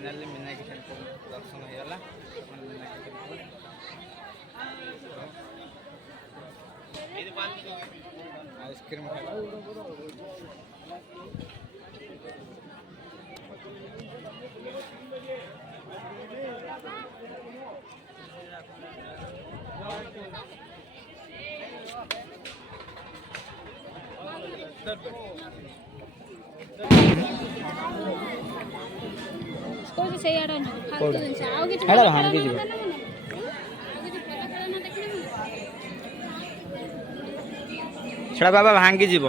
finally Meenakshi temple दर्शन हो गला Meenakshi temple ice cream खाइला छड़ा बाबा भांगी जीव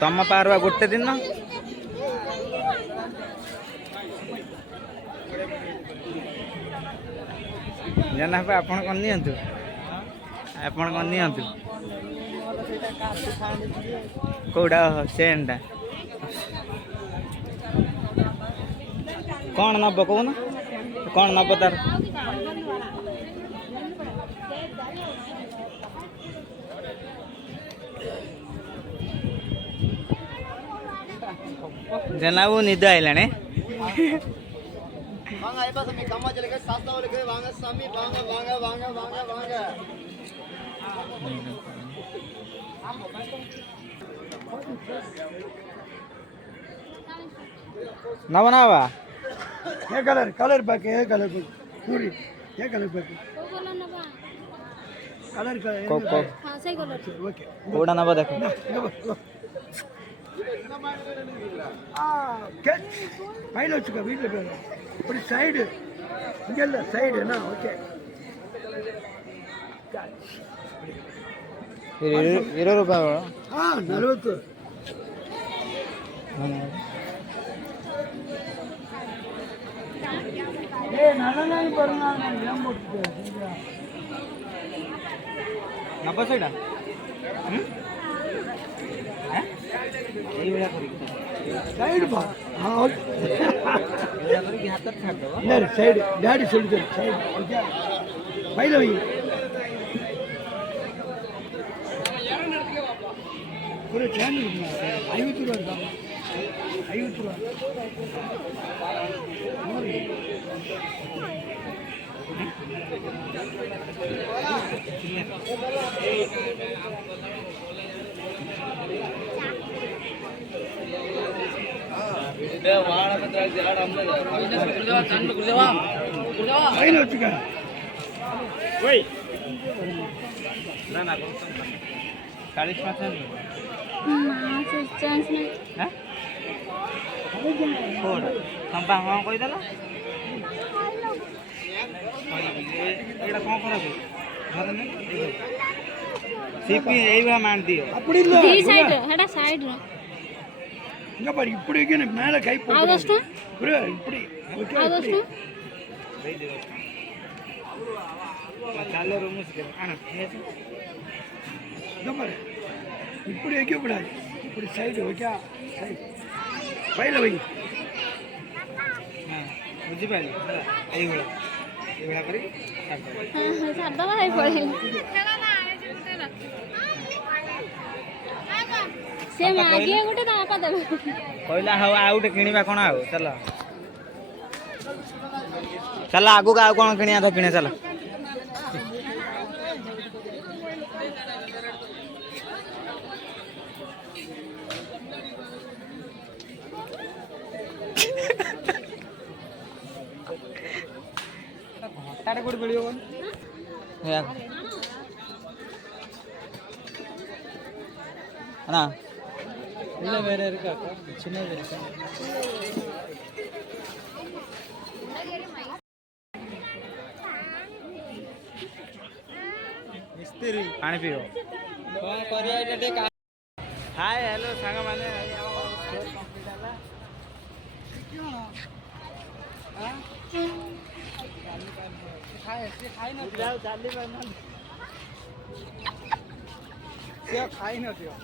तम पार गोटे दिन जाना आपण कौन नियंतु आपण कौन नियंतु कौड़ा सेंटा कौन नब कौन कौन नब तार जनाबू निद आइलाने नवनावा ये कलर कलर बाकी है कलर पूरी ये कलर बाकी कलर को हां सही कलर ओके कोडा नवा देखो फाइल వచ్చుగా వీడియో పేరు ఇప్పుడు సైడ్ ఇంగెల్ల సైడ్ నా ఓకే 20 ರೂಪಾಯಿ ಹಾ 40 ಏ ನಲ್ಲನಾಗಿ ಬರೋಣ ಏನ್ ಮಾಡ್ತಿದ್ದೆ ನಬ್ಬ ಸೈಡ এই বেলা করি साइड बा हां बेला करी कि हाथ छाड़ दो नहीं साइड डैडी छोड़ दे साइड ओके भाई लो ये पूरे चैनल में 50 ರೂಪಾಯಿ 50 ರೂಪಾಯಿ फाइल వచ్చుగా ओए ना ना 40% ना से चांस नहीं हैं कोड संपा हां कहि देला एड़ा कोन करा दे घर में सीपी एई बा मान दियो அப்படி இல்ல दी साइड हेडा साइड रो இங்க பாரு இப்படி இங்க மேல கை போடு ஆகஸ்ட் ப்ரோ இப்படி ஓகே ஆகஸ்ட் दे दे चाले रूम से आना இங்க பாரு இப்படி வைக்க கூடாது இப்படி சைடு ஓகே சைடு ஃபைல் வை हां बुझी पाली एई बेला करी हां सादा भाई पड़े से मागिए गोटे दापा देबे कहला हवा आउट किनिबा कोन आउ चल चल आगु का कोन किनिया था किने चल घंटाटे कोड मिलियो कोन या ना ಇಲ್ಲ ಬೇರೆ ಇರಕ ಚಿನ್ನದ ಇರಕ मिस्त्री पानी पियो कौन करिया एटा टे हाय हेलो सांग माने स्टोर कंप्लीट हला क्यों हां खाई न जाली बना से खाई न दियो